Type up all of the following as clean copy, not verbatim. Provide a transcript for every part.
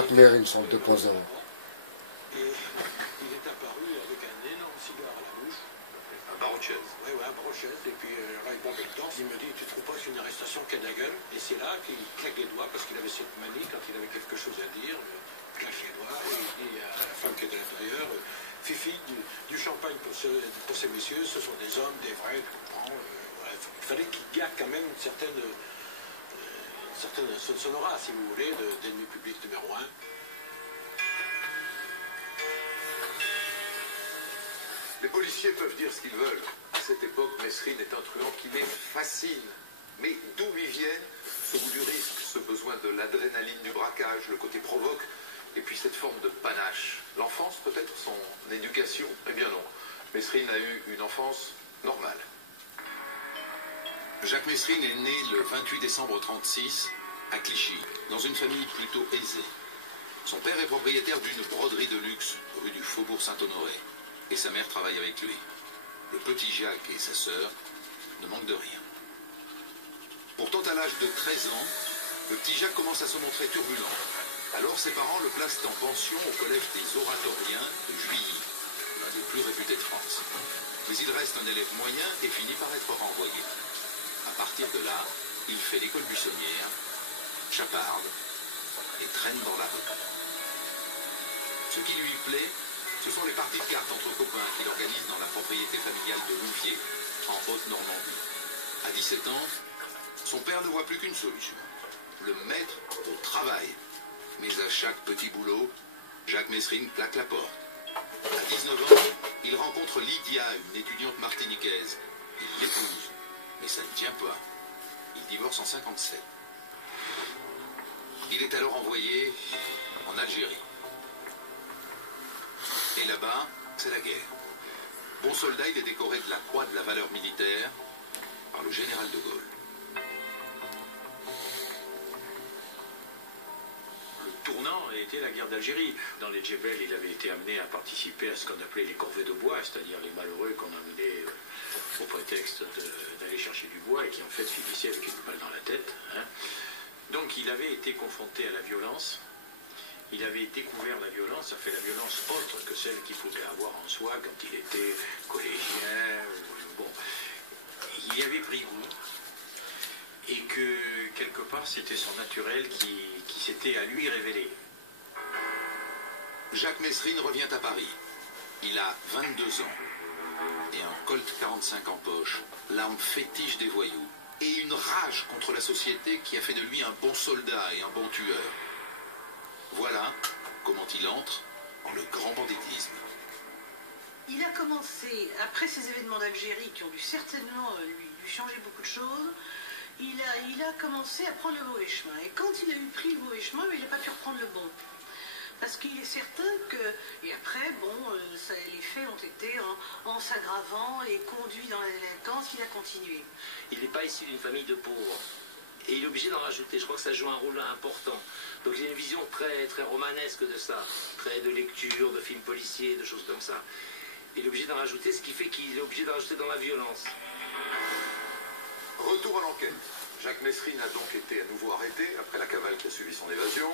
Jacques Mérine sur le 2.0. Et il est apparu avec un énorme cigare à la bouche. Un barreau de chaise. Oui, un barreau de chaise. Et puis là, il bombait dedans. Il me dit, tu trouves pas que c'est une arrestation qui a de la gueule? Et c'est là qu'il claque les doigts, parce qu'il avait cette manie, quand il avait quelque chose à dire, il claque les doigts, et il dit à la femme qui est à l'intérieur, Fifi, du champagne pour ces messieurs, ce sont des hommes, des vrais, tu comprends. Voilà, il fallait qu'il garde quand même une certaine sonora, si vous voulez, d'ennemi public numéro 1. Les policiers peuvent dire ce qu'ils veulent. À cette époque, Mesrine est un truand qui les fascine. Mais d'où lui viennent ce goût du risque, ce besoin de l'adrénaline du braquage, le côté provoque, et puis cette forme de panache? L'enfance peut-être, son éducation? Eh bien non. Mesrine a eu une enfance normale. Jacques Mesrine est né le 28 décembre 1936 à Clichy, dans une famille plutôt aisée. Son père est propriétaire d'une broderie de luxe rue du Faubourg Saint-Honoré, et sa mère travaille avec lui. Le petit Jacques et sa sœur ne manquent de rien. Pourtant, à l'âge de 13 ans, le petit Jacques commence à se montrer turbulent. Alors ses parents le placent en pension au collège des Oratoriens de Juilly, l'un des plus réputés de France. Mais il reste un élève moyen et finit par être renvoyé. À partir de là, il fait l'école buissonnière, chaparde et traîne dans la rue. Ce qui lui plaît, ce sont les parties de cartes entre copains qu'il organise dans la propriété familiale de Louviers, en Haute-Normandie. À 17 ans, son père ne voit plus qu'une solution, le mettre au travail. Mais à chaque petit boulot, Jacques Mesrine claque la porte. À 19 ans, il rencontre Lydia, une étudiante martiniquaise. Il l'épouse, mais ça ne tient pas. Il divorce en 1957. Il est alors envoyé en Algérie. Et là-bas, c'est la guerre. Bon soldat, il est décoré de la Croix de la valeur militaire par le général de Gaulle. Le tournant a été la guerre d'Algérie. Dans les Djebel, il avait été amené à participer à ce qu'on appelait les corvées de bois, c'est-à-dire les malheureux qu'on amenait au prétexte d'aller chercher du bois et qui en fait finissaient avec une balle dans la tête. Hein. Donc il avait été confronté à la violence. Il avait découvert la violence, ça fait la violence autre que celle qu'il pouvait avoir en soi quand il était collégien. Bon, il y avait pris goût et que quelque part c'était son naturel qui s'était à lui révélé. Jacques Mesrine revient à Paris. Il a 22 ans et un Colt 45 en poche, l'arme fétiche des voyous, et une rage contre la société qui a fait de lui un bon soldat et un bon tueur. Voilà comment il entre dans le grand banditisme. Il a commencé, après ces événements d'Algérie qui ont dû certainement lui changer beaucoup de choses, il a commencé à prendre le mauvais chemin. Et quand il a eu pris le mauvais chemin, il n'a pas pu reprendre le bon. Parce qu'il est certain que... Et après, bon, les faits ont été, en s'aggravant et conduits dans la délinquance, il a continué. Il n'est pas issu d'une famille de pauvres. Et il est obligé d'en rajouter. Je crois que ça joue un rôle important. Donc il y a une vision très, très romanesque de ça. Très de lecture, de films policiers, de choses comme ça. Il est obligé d'en rajouter, ce qui fait qu'il est obligé d'en rajouter dans la violence. Retour à l'enquête. Jacques Mesrine a donc été à nouveau arrêté après la cavale qui a suivi son évasion.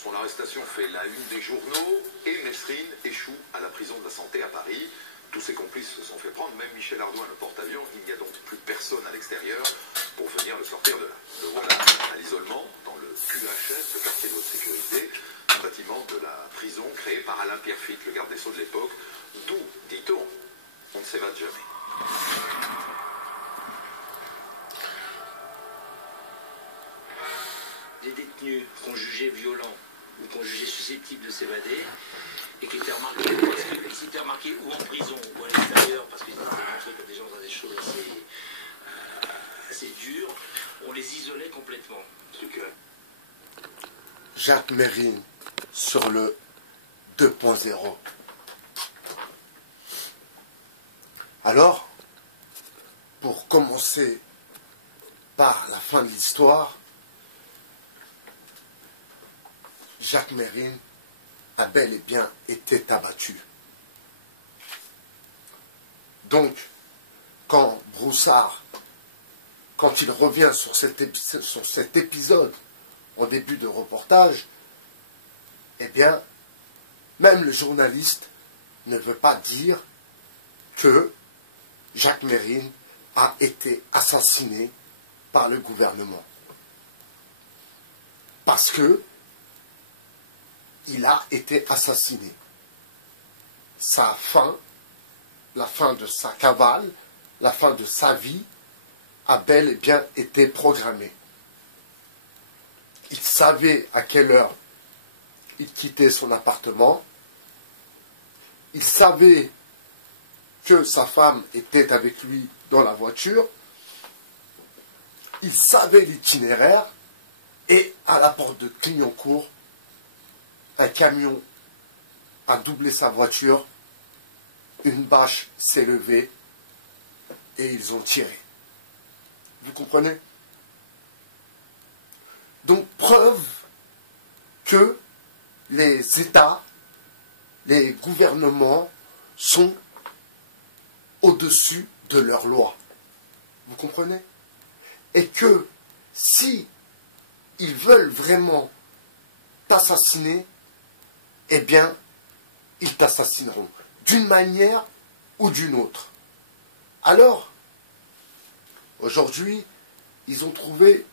Son arrestation fait la une des journaux et Mesrine échoue à la prison de la Santé à Paris. Tous ses complices se sont fait prendre, même Michel Ardouin, le porte-avions. Il n'y a donc plus personne à l'extérieur pour venir le sortir de là. Le voilà à l'isolement, dans le QHS, le quartier de haute sécurité, un bâtiment de la prison créé par Alain Pierre Fitte, le garde des Sceaux de l'époque, d'où, dit-on, on ne s'évade jamais. Les détenus qu'on jugeait violents ou qu'on jugeait susceptibles de s'évader et qui étaient remarqués ou en prison ou à l'extérieur parce qu'ils étaient montrés comme des gens dans des choses assez dures, on les isolait complètement. Jacques Mérine sur le 2.0. Alors, pour commencer par la fin de l'histoire, Jacques Mérine a bel et bien été abattu. Donc, quand Broussard, quand il revient sur cet épisode, au début de reportage, eh bien, même le journaliste ne veut pas dire que Jacques Mérine a été assassiné par le gouvernement. Parce que il a été assassiné. Sa fin, la fin de sa cavale, la fin de sa vie, a bel et bien été programmée. Il savait à quelle heure il quittait son appartement. Il savait que sa femme était avec lui dans la voiture. Il savait l'itinéraire. Et à la porte de Clignancourt, un camion a doublé sa voiture. Une bâche s'est levée et ils ont tiré. Vous comprenez? Donc, preuve que les États, les gouvernements sont au-dessus de leurs lois. Vous comprenez? Et que si ils veulent vraiment t'assassiner, eh bien, ils t'assassineront, d'une manière ou d'une autre. Alors, aujourd'hui, ils ont trouvé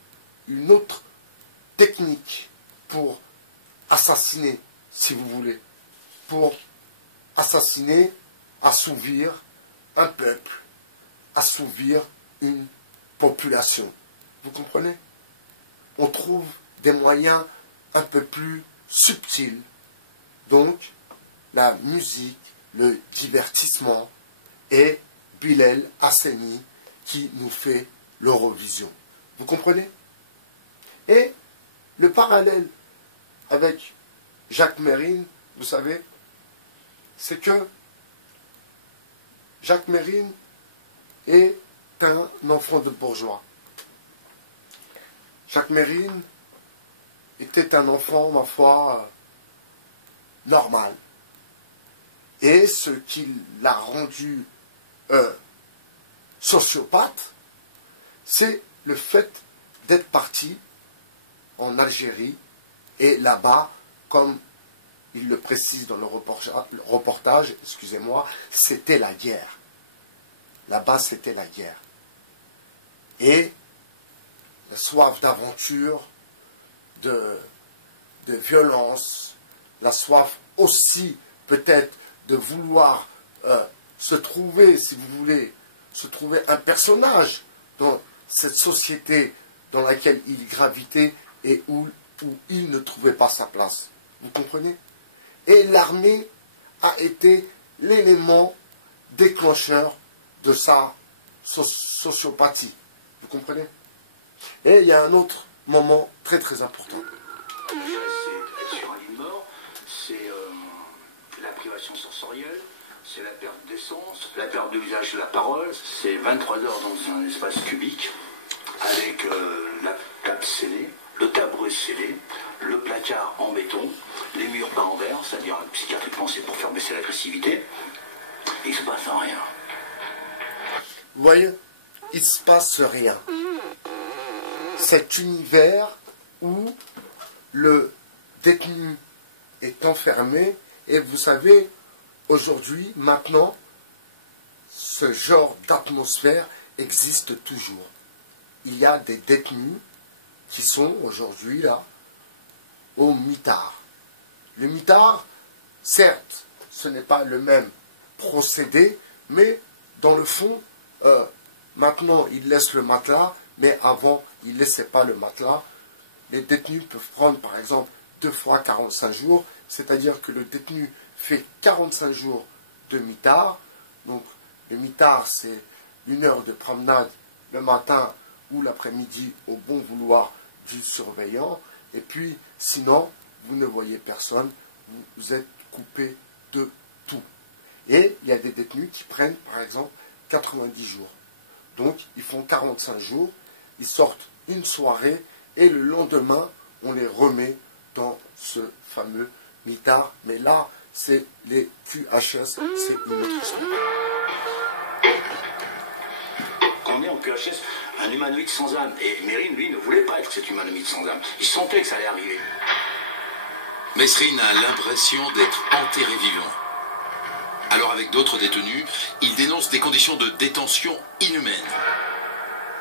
une autre technique pour assassiner, si vous voulez, pour assassiner, assouvir un peuple, assouvir une population. Vous comprenez? On trouve des moyens un peu plus subtils. Donc, la musique, le divertissement et Bilal Hassani qui nous fait l'Eurovision. Vous comprenez? Et le parallèle avec Jacques Mérine, vous savez, c'est que Jacques Mérine est un enfant de bourgeois. Jacques Mérine était un enfant, ma foi, normal. Et ce qui l'a rendu sociopathe, c'est le fait d'être parti en Algérie et là-bas, comme il le précise dans le reportage, excusez-moi, c'était la guerre. Là-bas, c'était la guerre. Et la soif d'aventure, de violence, la soif aussi peut-être de vouloir se trouver, si vous voulez, se trouver un personnage dans cette société dans laquelle il gravitait et où il ne trouvait pas sa place. Vous comprenez? Et l'armée a été l'élément déclencheur de sa sociopathie. Vous comprenez? Et il y a un autre moment très très important. C'est être sur un lit de mort, c'est la privation sensorielle, c'est la perte d'essence, la perte de l'usage de la parole, c'est 23 heures dans un espace cubique, avec la table scellée, le tabouret scellé, le placard en béton, les murs peints en vert, c'est-à-dire psychiatriquement c'est pour faire baisser l'agressivité, et il ne se passe rien. Vous voyez, il ne se passe rien. Cet univers où le détenu est enfermé, et vous savez, aujourd'hui, maintenant, ce genre d'atmosphère existe toujours. Il y a des détenus qui sont aujourd'hui là, au mitard. Le mitard, certes, ce n'est pas le même procédé, mais dans le fond, maintenant, ils laissent le matelas, mais avant, ils ne laissaient pas le matelas. Les détenus peuvent prendre, par exemple, 2 fois 45 jours, c'est-à-dire que le détenu fait 45 jours de mitard. Donc, le mitard, c'est 1 heure de promenade le matin ou l'après-midi au bon vouloir du surveillant. Et puis, sinon, vous ne voyez personne, vous êtes coupé de tout. Et il y a des détenus qui prennent, par exemple, 90 jours. Donc, ils font 45 jours, ils sortent une soirée, et le lendemain, on les remet dans ce fameux mitard. Mais là, c'est les QHS, c'est une autre histoire. Quand on est en QHS, un humanoïde sans âme, et Mérine, lui, ne voulait pas être cet humanoïde sans âme. Il sentait que ça allait arriver. Mesrine a l'impression d'être enterré vivant. Alors avec d'autres détenus, il dénonce des conditions de détention inhumaines.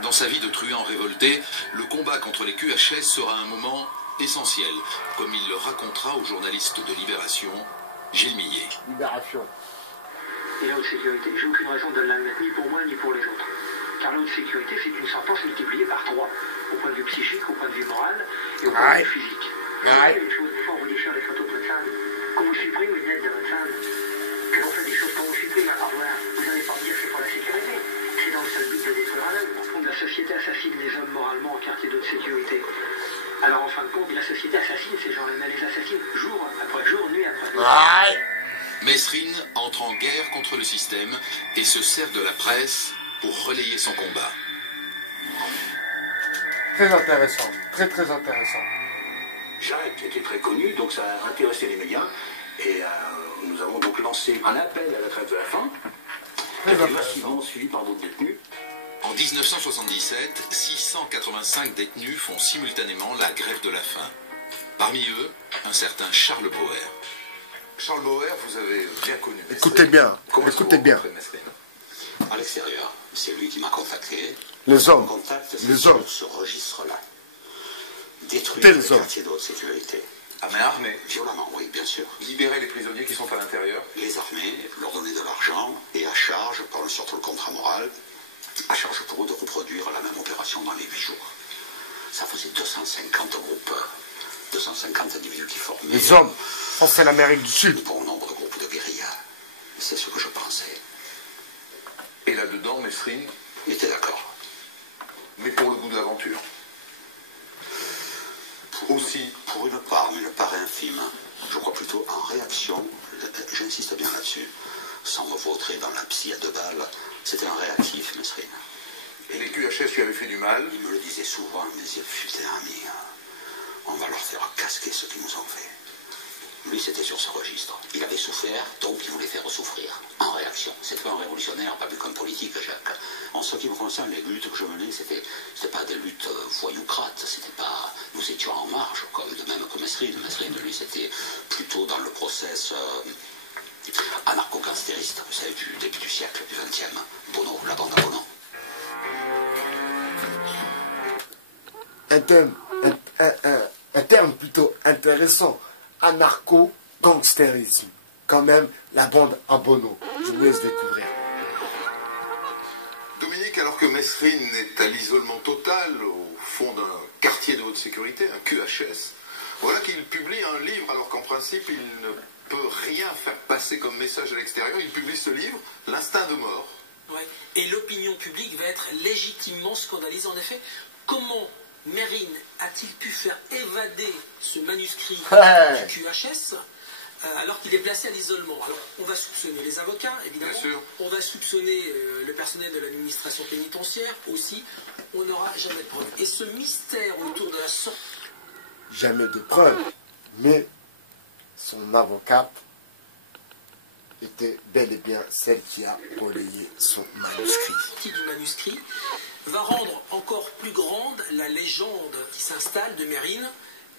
Dans sa vie de truand révolté, le combat contre les QHS sera un moment essentiel, comme il le racontera au journaliste de Libération, Gilles Millet. Libération. Et la haute sécurité, j'ai aucune raison de l'admettre, ni pour moi, ni pour les autres. Car la haute sécurité, c'est une sentence multipliée par 3, au point de vue psychique, au point de vue moral et au point de vue physique. Une chose, des fois on vous déchire les photos de votre femme, qu'on vous supprime une lettre de votre femme, que l'on fait des choses qu'on vous supprime à parloir, vous n'allez pas me dire que c'est pour la sécurité. C'est dans le seul but de détruire un homme. La société assassine les hommes moralement en quartier de haute sécurité. Alors en fin de compte, la société assassine ces gens-là, mais elle les assassine jour après jour, nuit après nuit. Mesrine entre en guerre contre le système et se sert de la presse pour relayer son combat. Très intéressant, très très intéressant. Jacques était très connu, donc ça a intéressé les médias. Et nous avons donc lancé un appel à la trêve de la faim, qui est massivement suivi par d'autres détenus. En 1977, 685 détenus font simultanément la grève de la faim. Parmi eux, un certain Charles Boer. Charles Boer, vous avez bien connu Mesrine. Écoutez bien, Comment écoutez bien. Mesrine? À l'extérieur, c'est lui qui m'a contacté. Les hommes, Contact, c'est les hommes. ce registre-là. Détruire Écoutez les les hommes. quartiers de haute sécurité. À main armée. Violemment, oui, bien sûr. Libérer les prisonniers qui sont à l'intérieur. Les armer, leur donner de l'argent et à charge, par une sorte de contrat moral, à charge pour eux de reproduire la même opération dans les 8 jours. Ça faisait 250 groupes, 250 individus qui formaient. Les hommes, c'est l'Amérique du Sud. Un bon nombre de groupes de guérilla. C'est ce que je pensais. Et là-dedans, Mesrine, Il était d'accord. mais pour le goût de l'aventure. Aussi. Pour une part, mais une part infime. Je crois plutôt en réaction, j'insiste bien là-dessus, sans me vautrer dans la psy à 2 balles, c'était un réactif, Mesrine. Et les QHS lui avaient fait du mal. Il me le disait souvent, mais il putain, ami, on va leur faire casquer ce qu'ils nous ont fait. Lui, c'était sur ce registre. Il avait souffert, donc il voulait faire souffrir. En réaction. C'était un révolutionnaire, pas plus qu'un politique, Jacques. En ce qui me concerne, les luttes que je menais, c'était pas des luttes voyoucrates. C'était pas... Nous étions en marge, comme de même que Mesrine. Mesrine, lui, c'était plutôt dans le process anarcho-gangstériste, vous savez, du début du siècle, du 20e. Bono, la bande à Bono. Un terme plutôt intéressant. Anarcho-gangstérisme. Quand même, la bande à Bono. Je vous laisse découvrir. Dominique, alors que Mesrine est à l'isolement total, au fond d'un quartier de haute sécurité, un QHS, voilà qu'il publie un livre, alors qu'en principe, il ne peut rien faire passer comme message à l'extérieur. Il publie ce livre, L'instinct de mort. Ouais. Et l'opinion publique va être légitimement scandalisée. En effet, comment Mesrine a-t-il pu faire évader ce manuscrit du QHS alors qu'il est placé à l'isolement? Alors, on va soupçonner les avocats, évidemment. Bien sûr. On va soupçonner le personnel de l'administration pénitentiaire aussi. On n'aura jamais de preuves. Et ce mystère autour de la sortie... Jamais de preuves. Mais son avocate était bel et bien celle qui a relayé son manuscrit. Du manuscrit va rendre encore plus grande la légende qui s'installe de Mesrine,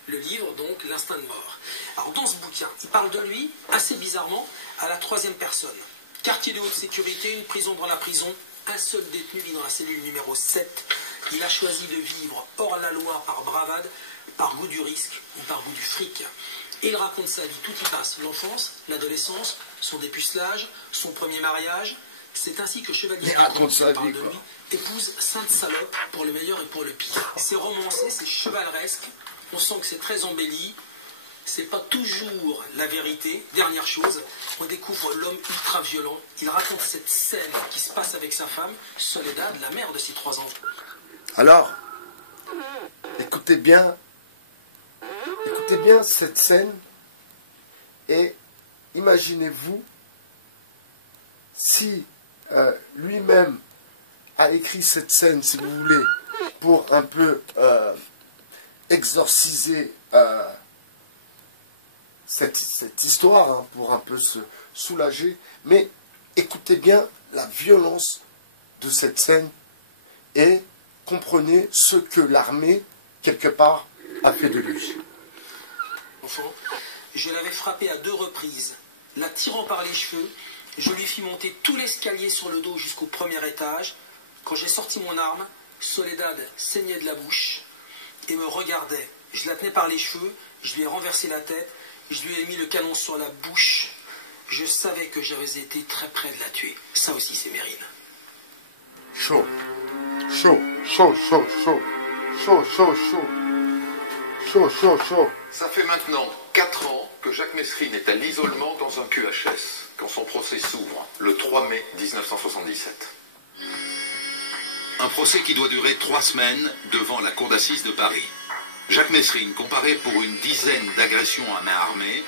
le livre donc L'instinct de mort. Alors dans ce bouquin, il parle de lui, assez bizarrement, à la 3e personne. Quartier de haute sécurité, une prison dans la prison, un seul détenu vit dans la cellule numéro 7. Il a choisi de vivre hors la loi par bravade, par goût du risque ou par goût du fric. Et il raconte sa vie, tout y passe, l'enfance, l'adolescence, son dépucelage, son premier mariage. C'est ainsi que Chevalier raconte sa parle vie, de quoi. lui, épouse sainte salope pour le meilleur et pour le pire. C'est romancé, c'est chevaleresque, on sent que c'est très embelli, c'est pas toujours la vérité. Dernière chose, on découvre l'homme ultra violent. Il raconte cette scène qui se passe avec sa femme, Soledad, la mère de ses 3 enfants. Alors, écoutez bien cette scène et imaginez-vous si lui-même a écrit cette scène, si vous voulez, pour un peu exorciser cette histoire, hein, pour un peu se soulager. Mais écoutez bien la violence de cette scène et comprenez ce que l'armée, quelque part, a fait de lui. enfant. Je l'avais frappé à 2 reprises. La tirant par les cheveux, je lui fis monter tout l'escalier sur le dos jusqu'au premier étage. Quand j'ai sorti mon arme, Soledad saignait de la bouche et me regardait. Je la tenais par les cheveux, je lui ai renversé la tête, je lui ai mis le canon sur la bouche. Je savais que j'avais été très près de la tuer. Ça aussi, c'est Mérine. Chaud. Chaud, chaud, chaud, chaud. Chaud, chaud, chaud. Chaud, chaud, chaud. Ça fait maintenant 4 ans que Jacques Messrine est à l'isolement dans un QHS, quand son procès s'ouvre, le 3 mai 1977. Un procès qui doit durer 3 semaines devant la cour d'assises de Paris. Jacques Messrine comparé pour une dizaine d'agressions à main armée,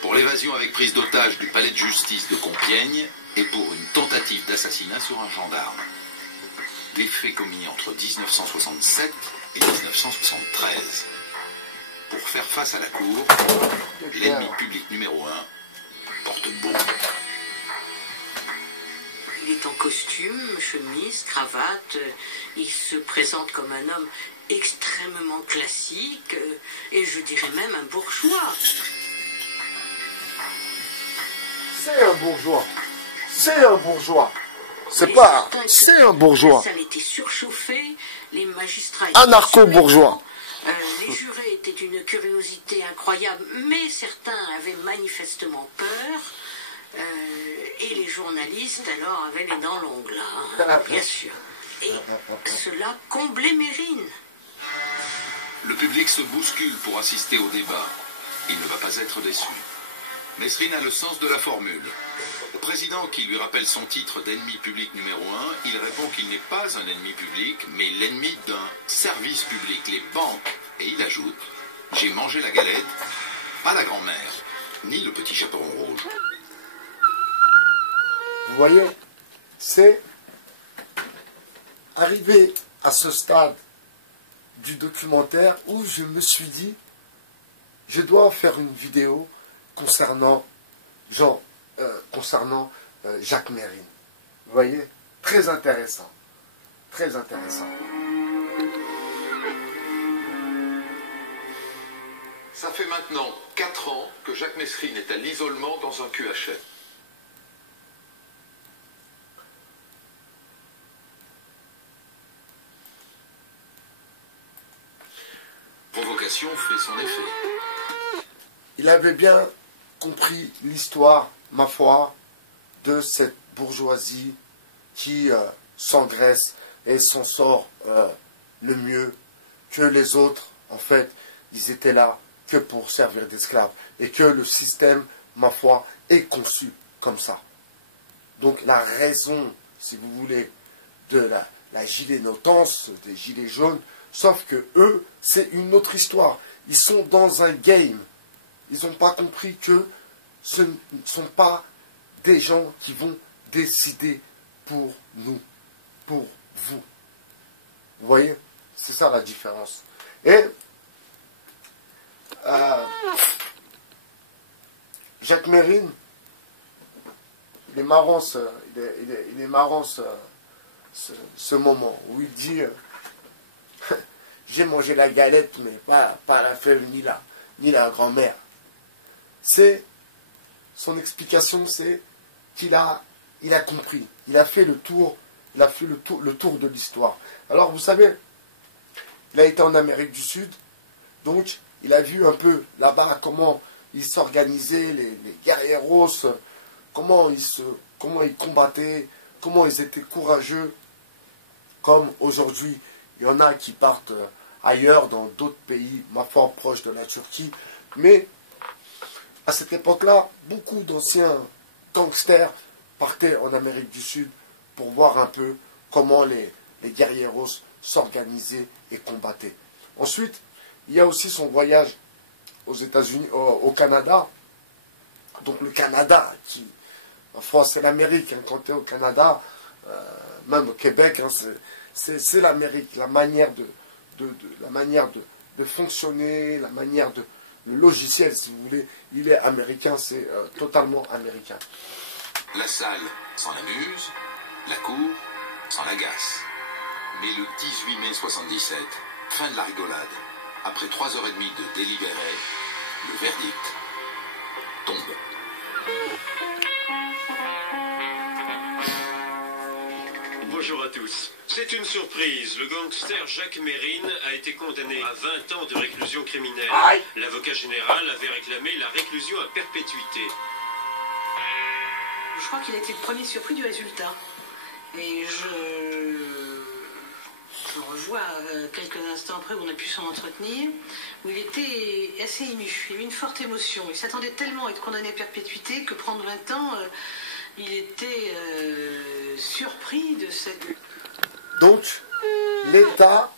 pour l'évasion avec prise d'otage du palais de justice de Compiègne et pour une tentative d'assassinat sur un gendarme. Des faits commis entre 1967 et 1973. Pour faire face à la cour, l'ennemi public numéro 1 porte bombe. Il est en costume, chemise, cravate. Il se présente comme un homme extrêmement classique et je dirais même un bourgeois. C'est un bourgeois. C'est un bourgeois. C'est pas... C'est un bourgeois. Ça a été surchauffé, les magistrats... Anarcho-bourgeois. Les jurés étaient d'une curiosité incroyable, mais certains avaient manifestement peur. Et les journalistes, alors, avaient les dents longues, là, hein, bien sûr. Et cela comblait Mérine. Le public se bouscule pour assister au débat. Il ne va pas être déçu. Messrine a le sens de la formule. Au président qui lui rappelle son titre d'ennemi public numéro 1, il répond qu'il n'est pas un ennemi public, mais l'ennemi d'un service public, les banques. Et il ajoute, j'ai mangé la galette, pas la grand-mère, ni le petit chaperon rouge. Vous voyez, c'est arrivé à ce stade du documentaire où je me suis dit, je dois faire une vidéo concernant Jacques Mérine. Vous voyez, très intéressant. Très intéressant. Ça fait maintenant 4 ans que Jacques Messrine est à l'isolement dans un QHS. Provocation fait son effet. Il avait bien compris l'histoire, ma foi, de cette bourgeoisie qui s'engraisse et s'en sort le mieux que les autres. En fait, ils étaient là que pour servir d'esclaves et que le système, ma foi, est conçu comme ça. Donc la raison, si vous voulez, de la gilet-notance, des gilets jaunes, sauf que eux, c'est une autre histoire. Ils sont dans un game. Ils n'ont pas compris que ce ne sont pas des gens qui vont décider pour nous, pour vous. Vous voyez? C'est ça la différence. Et Jacques Mérine, il est marrant ce moment où il dit j'ai mangé la galette, mais pas la fève ni la grand-mère. C'est son explication, c'est qu'il a compris, il a fait le tour de l'histoire. Alors vous savez, il a été en Amérique du Sud, donc il a vu un peu là-bas comment ils s'organisaient, les guerrieros, comment ils combattaient, comment ils étaient courageux, comme aujourd'hui, il y en a qui partent ailleurs, dans d'autres pays, ma foi, proches de la Turquie, mais à cette époque-là, beaucoup d'anciens gangsters partaient en Amérique du Sud pour voir un peu comment les guerrieros s'organisaient et combattaient. Ensuite, il y a aussi son voyage aux États-Unis, au Canada. Donc le Canada, qui, en France, c'est l'Amérique. Hein, quand tu es au Canada, même au Québec, hein, c'est l'Amérique. La manière de fonctionner, la manière de... Le logiciel, si vous voulez, il est américain, c'est totalement américain. La salle s'en amuse, la cour s'en agace. Mais le 18 mai 77, fin de la rigolade. Après 3h30 de délibéré, Le verdict tombe. Bonjour à tous. C'est une surprise. Le gangster Jacques Mérine a été condamné à 20 ans de réclusion criminelle. L'avocat général avait réclamé la réclusion à perpétuité. Je crois qu'il a été le premier surpris du résultat. Et je revois quelques instants après où on a pu s'en entretenir, où il était assez ému. Il avait une forte émotion. Il s'attendait tellement à être condamné à perpétuité que prendre 20 ans, il était surpris de cette... Donc, l'État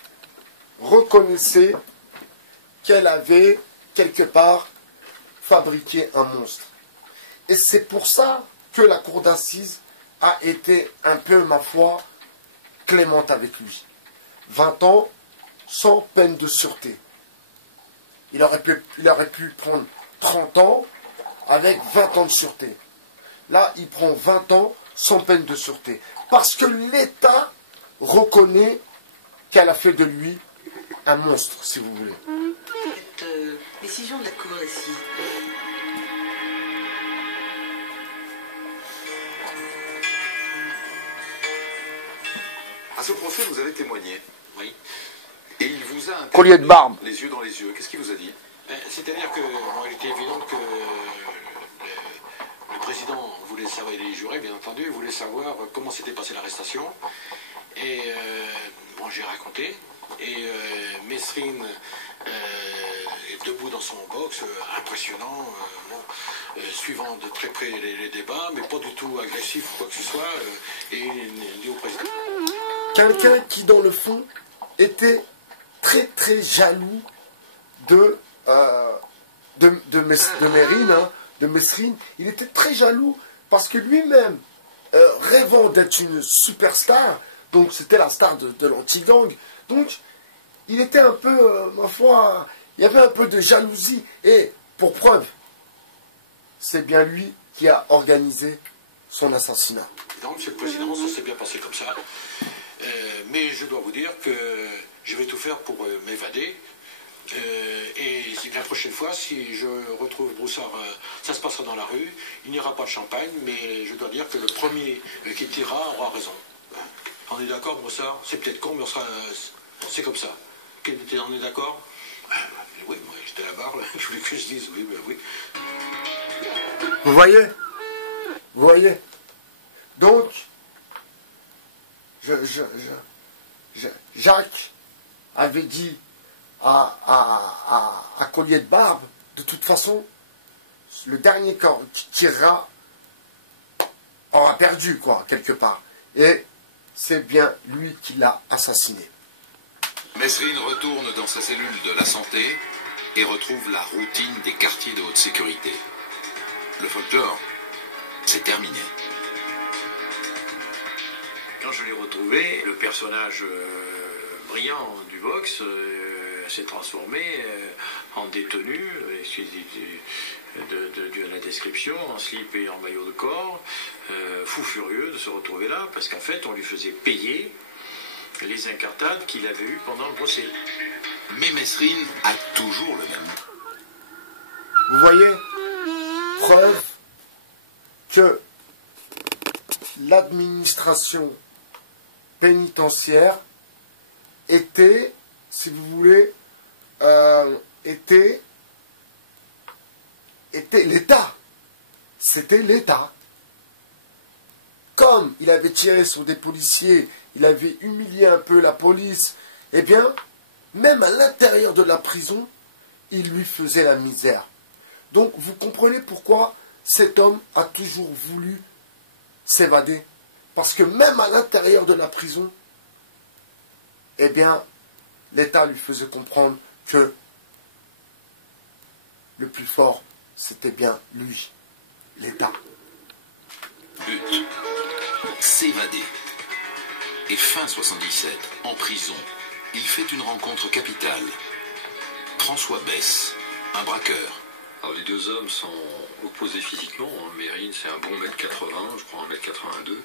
reconnaissait qu'elle avait, quelque part, fabriqué un monstre. Et c'est pour ça que la cour d'assises a été un peu, ma foi, clémente avec lui. 20 ans sans peine de sûreté. Il aurait pu prendre 30 ans avec 20 ans de sûreté. Là, il prend 20 ans sans peine de sûreté. Parce que l'État reconnaît qu'elle a fait de lui un monstre, si vous voulez. Cette décision de la cour d'assises. À ce procès, vous avez témoigné. Oui. Et il vous a Collier de barbe. Les yeux dans les yeux. Qu'est-ce qu'il vous a dit? C'est-à-dire que bon, il était évident que le président voulait savoir, et les jurés, bien entendu, voulaient savoir comment s'était passée l'arrestation. Et bon, j'ai raconté. Et Mesrine est debout dans son box, impressionnant, suivant de très près les débats, mais pas du tout agressif ou quoi que ce soit. Et il dit au président. Quelqu'un qui, dans le fond, était très très jaloux de Mérine, hein, de Mesrine. Il était très jaloux parce que lui-même, rêvant d'être une superstar, donc c'était la star de l'anti-gang, donc il était un peu, ma foi, il y avait un peu de jalousie. Et pour preuve, c'est bien lui qui a organisé son assassinat. Donc, Monsieur le Président, ça s'est bien passé comme ça. Mais je dois vous dire que je vais tout faire pour m'évader. Et la prochaine fois, si je retrouve Broussard, ça se passera dans la rue. Il n'y aura pas de champagne, mais je dois dire que le premier qui tirera aura raison. On est d'accord, Broussard? C'est peut-être con, mais c'est comme ça. On est d'accord? Oui, moi j'étais à la barre, là. Je voulais que je dise oui, ben oui. Vous voyez? Vous voyez? Donc, Jacques avait dit à Collier de barbe, de toute façon, le dernier corps qui tirera aura perdu, quoi, quelque part. Et c'est bien lui qui l'a assassiné. Mesrine retourne dans sa cellule de la santé et retrouve la routine des quartiers de haute sécurité. Le folklore, c'est terminé. Quand je l'ai retrouvé, le personnage brillant du box s'est transformé en détenu, de la description, en slip et en maillot de corps, fou furieux de se retrouver là, parce qu'en fait on lui faisait payer les incartades qu'il avait eues pendant le procès. Mais Mesrine a toujours le même. Vous voyez, preuve que l'administration pénitentiaire était, si vous voulez, était l'État. C'était l'État. Comme il avait tiré sur des policiers, il avait humilié un peu la police, eh bien, même à l'intérieur de la prison, il lui faisait la misère. Donc, vous comprenez pourquoi cet homme a toujours voulu s'évader. Parce que même à l'intérieur de la prison, eh bien, l'État lui faisait comprendre que le plus fort, c'était bien lui, l'État. But, s'évader. Et fin 77, en prison, il fait une rencontre capitale. François Besse, un braqueur, Alors les deux hommes sont opposés physiquement. Mérine, c'est un bon 1m80, je crois 1m82.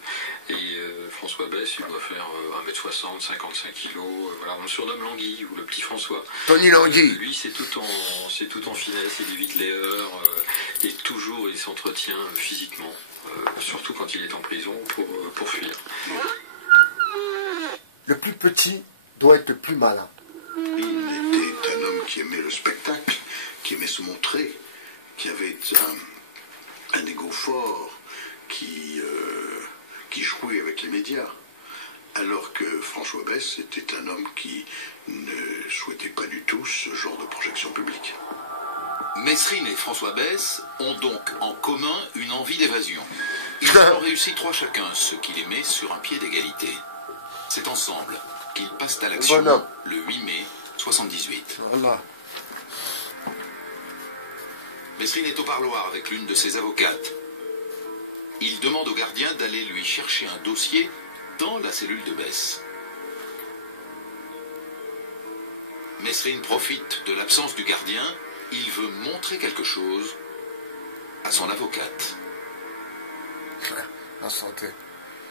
Et François Besse, il doit faire 1m60, 55 kg. Voilà, on le surnomme l'Anguille, ou le petit François. Tony l'Anguille. Lui, c'est tout en finesse, il évite les heures. Et toujours, il s'entretient physiquement. Surtout quand il est en prison, pour fuir. Le plus petit doit être le plus malin. Il était un homme qui aimait le spectacle, qui aimait se montrer, qui avait un égo fort, qui jouait avec les médias. Alors que François Besse était un homme qui ne souhaitait pas du tout ce genre de projection publique. Mesrine et François Besse ont donc en commun une envie d'évasion. Ils ont réussi 3 chacun, ce qui les met sur un pied d'égalité. C'est ensemble qu'ils passent à l'action le 8 mai 78. Voilà. Mesrine est au parloir avec l'une de ses avocates. Il demande au gardien d'aller lui chercher un dossier dans la cellule de Besse. Mesrine profite de l'absence du gardien. Il veut montrer quelque chose à son avocate. La santé.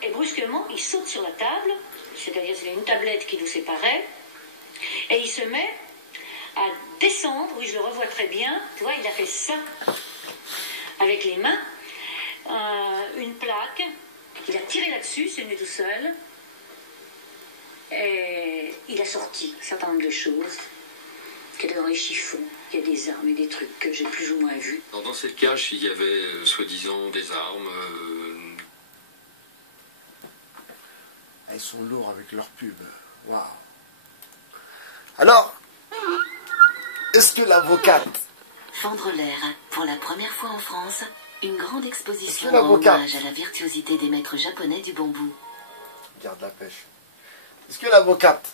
Et brusquement, il saute sur la table, c'est-à-dire c'est une tablette qui nous séparait, et il se met à descendre, oui je le revois très bien, tu vois, il a fait ça avec les mains, une plaque, il a tiré là-dessus, c'est venu tout seul, et il a sorti un certain nombre de choses qui étaient dans les chiffons. Il y a des armes et des trucs que j'ai plus ou moins vus. Dans cette cache, il y avait soi-disant des armes. Ils sont lourds avec leur pub. Waouh. Alors, est-ce que l'avocate... Fendre l'air, pour la première fois en France, une grande exposition en hommage à la virtuosité des maîtres japonais du bambou. Garde la pêche. Est-ce que l'avocate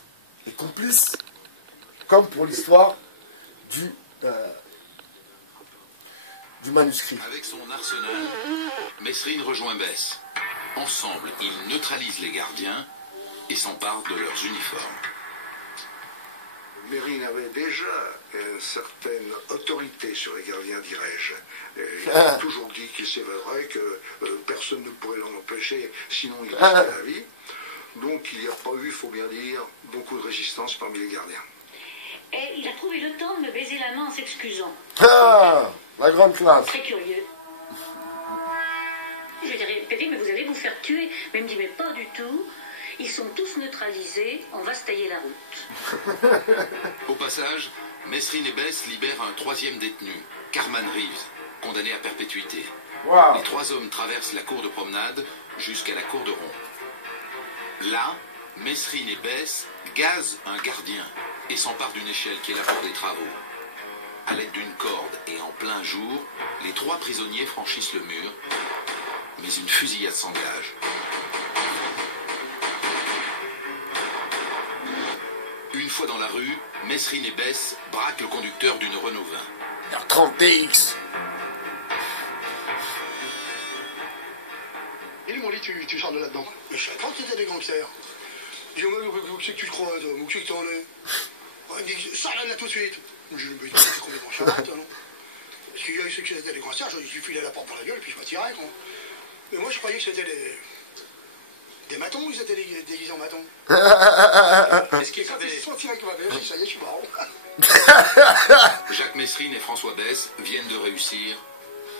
est complice, comme pour l'histoire du manuscrit? Avec son arsenal, Mesrine rejoint Besse. Ensemble, ils neutralisent les gardiens et s'emparent de leurs uniformes. Mérine avait déjà une certaine autorité sur les gardiens, dirais-je. Il a toujours dit qu'il s'évaderait, que personne ne pourrait l'en empêcher, sinon il risquait la vie. Donc il n'y a pas eu, il faut bien dire, beaucoup de résistance parmi les gardiens. Et il a trouvé le temps de me baiser la main en s'excusant. Ah, la grande classe. Très curieux. Je lui ai répété, mais vous allez vous faire tuer. Mais il me dit, mais pas du tout. Ils sont tous neutralisés, on va se tailler la route. Au passage, Mesrine et Besse libèrent un 3e détenu, Carman Reeves, condamné à perpétuité. Wow. Les 3 hommes traversent la cour de promenade jusqu'à la cour de Ronde. Là, Mesrine et Besse gazent un gardien et s'emparent d'une échelle qui est là pour des travaux. À l'aide d'une corde et en plein jour, les 3 prisonniers franchissent le mur, mais une fusillade s'engage. Une fois dans la rue, Mesrine et Besse braquent le conducteur d'une Renault 20. Leur 30X. Il est mon lit, tu charles là-dedans. Mais je savais pas que c'était des gangsters. Je dis, où c'est que tu te crois, toi? Où c'est que t'en es? Il me dit, sors là tout de suite. Je dis, mais t'es complètement charmante, non? Parce qu'il y a eu ceux que c'était des gangsters, je lui filais la porte par la gueule, et puis je m'attirais, quoi. Mais moi, je croyais que c'était des matons, ils étaient déguisés en matons. Est-ce qu'ils avaient... Ils sont tirés comme un verre, ça y est, je suis marrant. Jacques Mesrine et François Besse viennent de réussir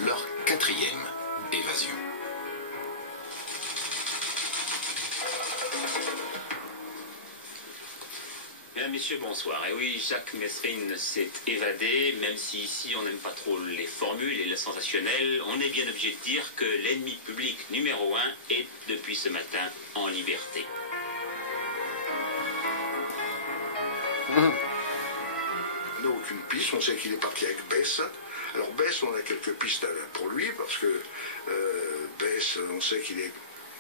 leur 4e évasion. Bien, messieurs, bonsoir. Et oui, Jacques Mesrine s'est évadé, même si ici on n'aime pas trop les formules et le sensationnel, on est bien obligé de dire que l'ennemi public numéro 1 est, depuis ce matin, en liberté. On n'a aucune piste, on sait qu'il est parti avec Besse. Alors Besse, on a quelques pistes pour lui, parce que Besse, on sait qu'il est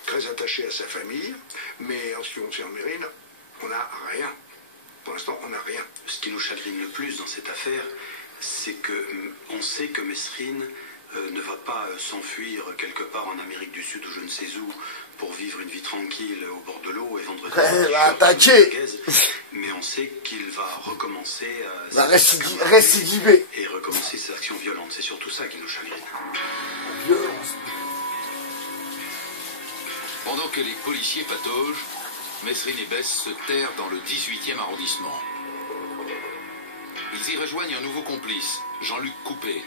très attaché à sa famille, mais en ce qui concerne Mérine, on n'a rien. Pour l'instant, on n'a rien. Ce qui nous chagrine le plus dans cette affaire, c'est qu'on sait que Mesrine ne va pas s'enfuir quelque part en Amérique du Sud ou je ne sais où pour vivre une vie tranquille au bord de l'eau et vendre des attaquer. Mais on sait qu'il va recommencer récidiver et recommencer ses actions violentes. C'est surtout ça qui nous chagrine. Violence. Pendant que les policiers pataugent, Mesrine et Bess se terrent dans le 18e arrondissement. Ils y rejoignent un nouveau complice, Jean-Luc Coupé,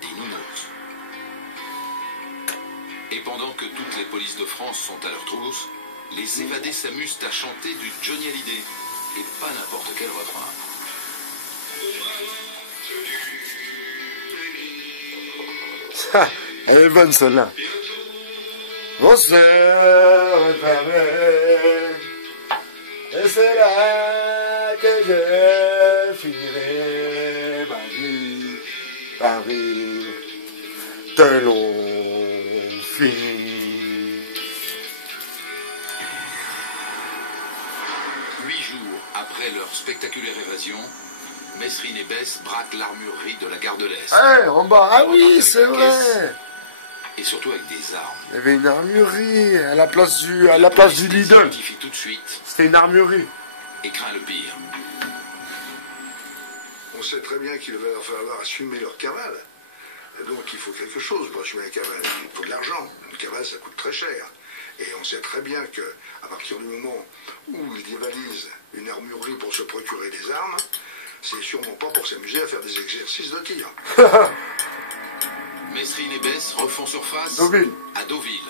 dit Nounours. Et pendant que toutes les polices de France sont à leur trousse, les évadés s'amusent à chanter du Johnny Hallyday, et pas n'importe quel refrain. Elle est bonne celle-là. On se réparait, et c'est là que je finirai ma vie, Paris, de longue fille. 8 jours après leur spectaculaire évasion, Mesrine et Bess braquent l'armurerie de la gare de l'Est. En bas, ah oui, c'est vrai. Et surtout avec des armes. Il y avait une armurerie à la place du Lidl. Tout de suite. C'était une armurerie. Et craint le pire. On sait très bien qu'il va leur falloir assumer leur cavale. Et donc il faut quelque chose pour assumer la cavale. Il faut de l'argent. Une cavale, ça coûte très cher. Et on sait très bien qu'à partir du moment où ils dévalisent une armurerie pour se procurer des armes, c'est sûrement pas pour s'amuser à faire des exercices de tir. Mesrine et Bess refont surface à Deauville.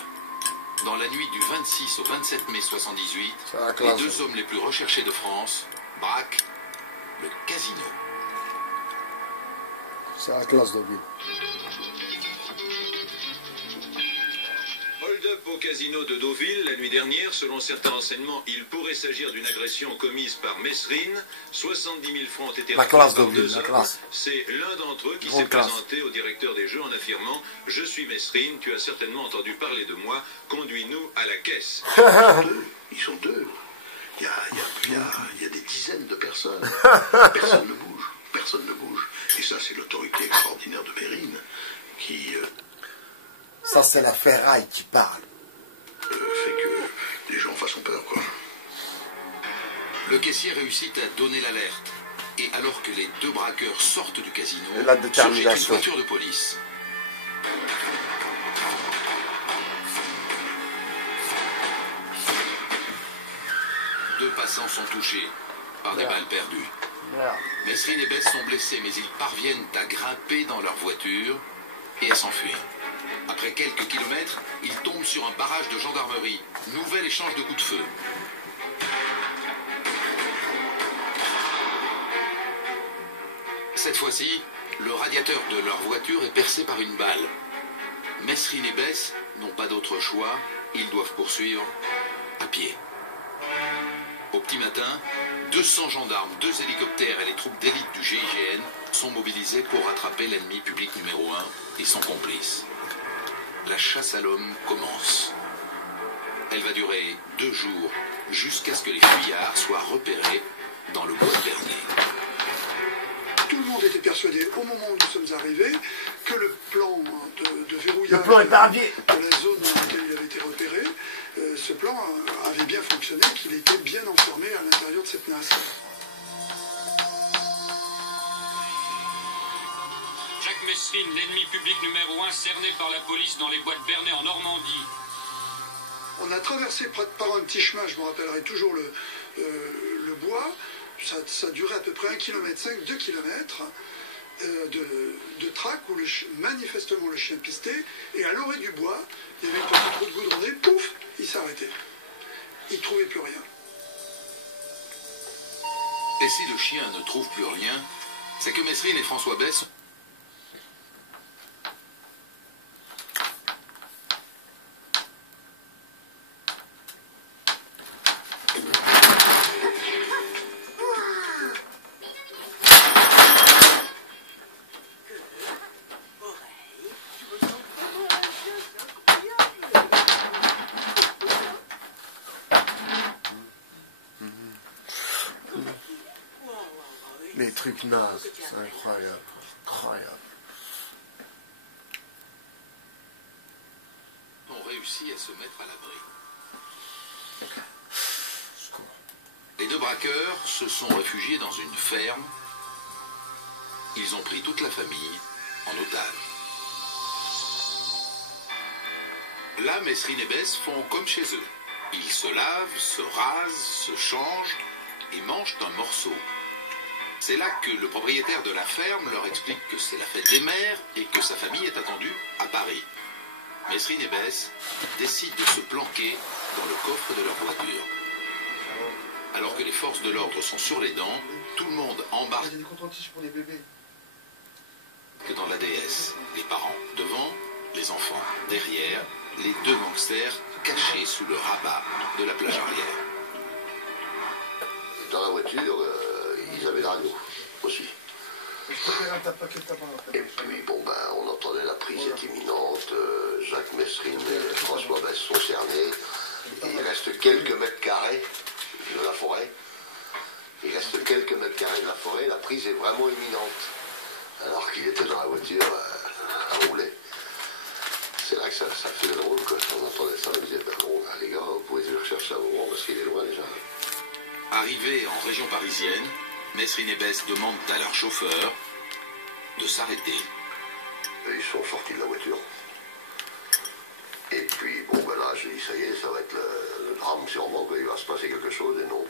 Dans la nuit du 26 au 27 mai 78, les deux hommes les plus recherchés de France braquent le casino. C'est la classe Deauville. Hold-up au casino de Deauville la nuit dernière. Selon certains renseignements, il pourrait s'agir d'une agression commise par Mesrine. 70 000 francs ont été classe par Deauville, deux hommes. C'est l'un d'entre eux qui s'est présenté au directeur des jeux en affirmant « Je suis Mesrine, tu as certainement entendu parler de moi, conduis-nous à la caisse. » Ils sont deux. Il y a des dizaines de personnes. Personne ne bouge. Personne ne bouge. Et ça, c'est l'autorité extraordinaire de Mérine qui... Ça, c'est la ferraille qui parle. Fait que les gens fassent peur, quoi. Le caissier réussit à donner l'alerte. Et alors que les deux braqueurs sortent du casino, la détermination. surgit une voiture de police. Deux passants sont touchés par des balles perdues. Mesrine et Bess sont blessés, mais ils parviennent à grimper dans leur voiture et à s'enfuir. Après quelques kilomètres, ils tombent sur un barrage de gendarmerie. Nouvel échange de coups de feu. Cette fois-ci, le radiateur de leur voiture est percé par une balle. Mesrine et Bess n'ont pas d'autre choix, ils doivent poursuivre à pied. Au petit matin, 200 gendarmes, 2 hélicoptères et les troupes d'élite du GIGN sont mobilisés pour rattraper l'ennemi public numéro 1 et son complice. La chasse à l'homme commence. Elle va durer 2 jours, jusqu'à ce que les fuyards soient repérés dans le bois de Bernay. Tout le monde était persuadé, au moment où nous sommes arrivés, que le plan de verrouillage de la zone dans laquelle il avait été repéré, ce plan avait bien fonctionné, qu'il était bien enfermé à l'intérieur de cette nasse. Jacques Mesrine, l'ennemi public numéro 1, cerné par la police dans les bois de Bernay en Normandie. On a traversé par un petit chemin, je me rappellerai toujours le bois. Ça durait à peu près 1,5 km, 2 km de traque où manifestement le chien pistait. Et à l'orée du bois, il y avait une petite route goudronnée, pouf, il s'arrêtait. Il ne trouvait plus rien. Et si le chien ne trouve plus rien, c'est que Mesrine et François Bess Les trucs nazes, c'est incroyable, incroyable. réussi à se mettre à l'abri. Les deux braqueurs se sont réfugiés dans une ferme. Ils ont pris toute la famille en otage. Là, Mesrine et Bess font comme chez eux. Ils se lavent, se rasent, se changent et mangent un morceau. C'est là que le propriétaire de la ferme leur explique que c'est la fête des mères et que sa famille est attendue à Paris. Mesrine et Bess décident de se planquer dans le coffre de leur voiture. Alors que les forces de l'ordre sont sur les dents, tout le monde embarque que dans la DS. Les parents devant, les enfants derrière, les deux gangsters cachés sous le rabat de la plage arrière. Dans la voiture, ils avaient la radio aussi. Et puis bon ben on entendait la prise est imminente, Jacques Mesrine et François Bess sont cernés. Il reste quelques mètres carrés de la forêt. Il reste quelques mètres carrés de la forêt, la prise est vraiment imminente. Alors qu'il était dans la voiture à rouler. C'est là que ça fait drôle, quoi. On entendait ça, on disait, ben bon, les gars, vous pouvez le rechercher à un moment parce qu'il est loin déjà. Arrivés en région parisienne, Mesrine et Bess demandent à leur chauffeur de s'arrêter. Ils sont sortis de la voiture. Et puis, bon, ben là, j'ai dit, ça y est, ça va être le drame sûrement, quoi. Il va se passer quelque chose, et non.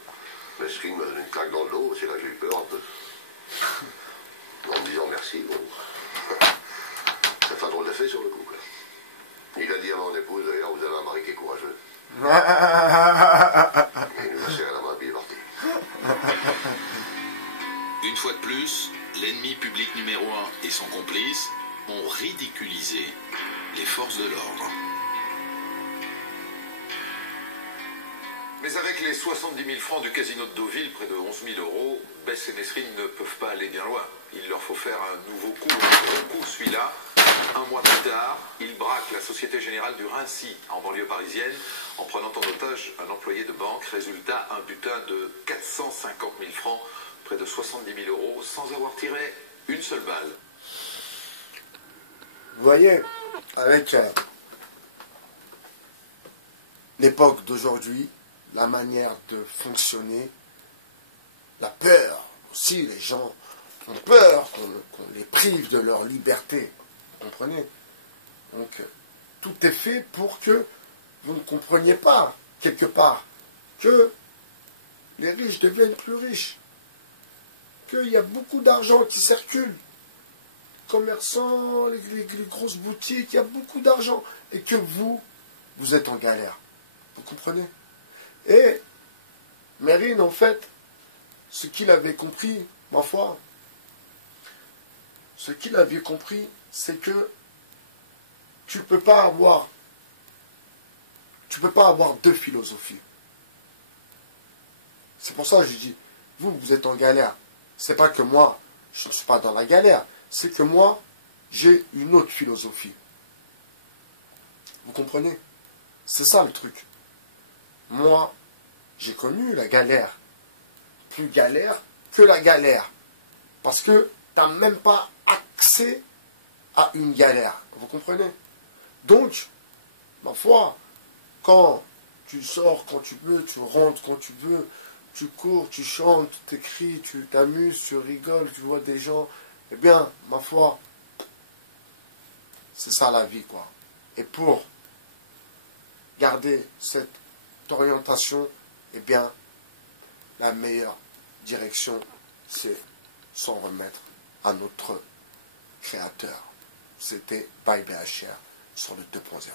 Mesrine m'a donné une claque dans le dos, c'est là que j'ai eu peur un peu. En me disant merci, bon. Ça fait un drôle d'effet sur le coup, quoi. Il a dit à mon épouse, d'ailleurs, vous avez un mari qui est courageux. Et il nous a serré la main, puis il est parti. Une fois de plus, l'ennemi public numéro 1 et son complice ont ridiculisé les forces de l'ordre. Mais avec les 70 000 francs du casino de Deauville, près de 11 000 euros, Bess et Mesrine ne peuvent pas aller bien loin. Il leur faut faire un nouveau coup, un gros coup, celui-là. Un mois plus tard, ils braquent la Société Générale du Raincy, en banlieue parisienne, en prenant en otage un employé de banque. Résultat, un butin de 450 000 francs, près de 70 000 euros, sans avoir tiré une seule balle. Vous voyez, avec l'époque d'aujourd'hui, la manière de fonctionner, la peur aussi, les gens ont peur qu'on les prive de leur liberté, vous comprenez? Donc, tout est fait pour que vous ne compreniez pas, quelque part, que les riches deviennent plus riches, qu'il y a beaucoup d'argent qui circule, commerçants, les grosses boutiques, il y a beaucoup d'argent, et que vous êtes en galère, vous comprenez? Et Mesrine, en fait, ce qu'il avait compris, ma foi, ce qu'il avait compris, c'est que tu peux pas avoir deux philosophies. C'est pour ça que je dis, vous êtes en galère. C'est pas que moi, je ne suis pas dans la galère, c'est que moi, j'ai une autre philosophie. Vous comprenez? C'est ça le truc. Moi, j'ai connu la galère. Plus galère que la galère. Parce que tu n'as même pas accès à une galère. Vous comprenez? Donc, ma foi, quand tu sors quand tu veux, tu rentres quand tu veux, tu cours, tu chantes, tu t'écris, tu t'amuses, tu rigoles, tu vois des gens, eh bien, ma foi, c'est ça la vie, quoi. Et pour garder cette orientation, eh bien, la meilleure direction, c'est s'en remettre à notre Créateur. C'était Bye BHR sur le 2.0.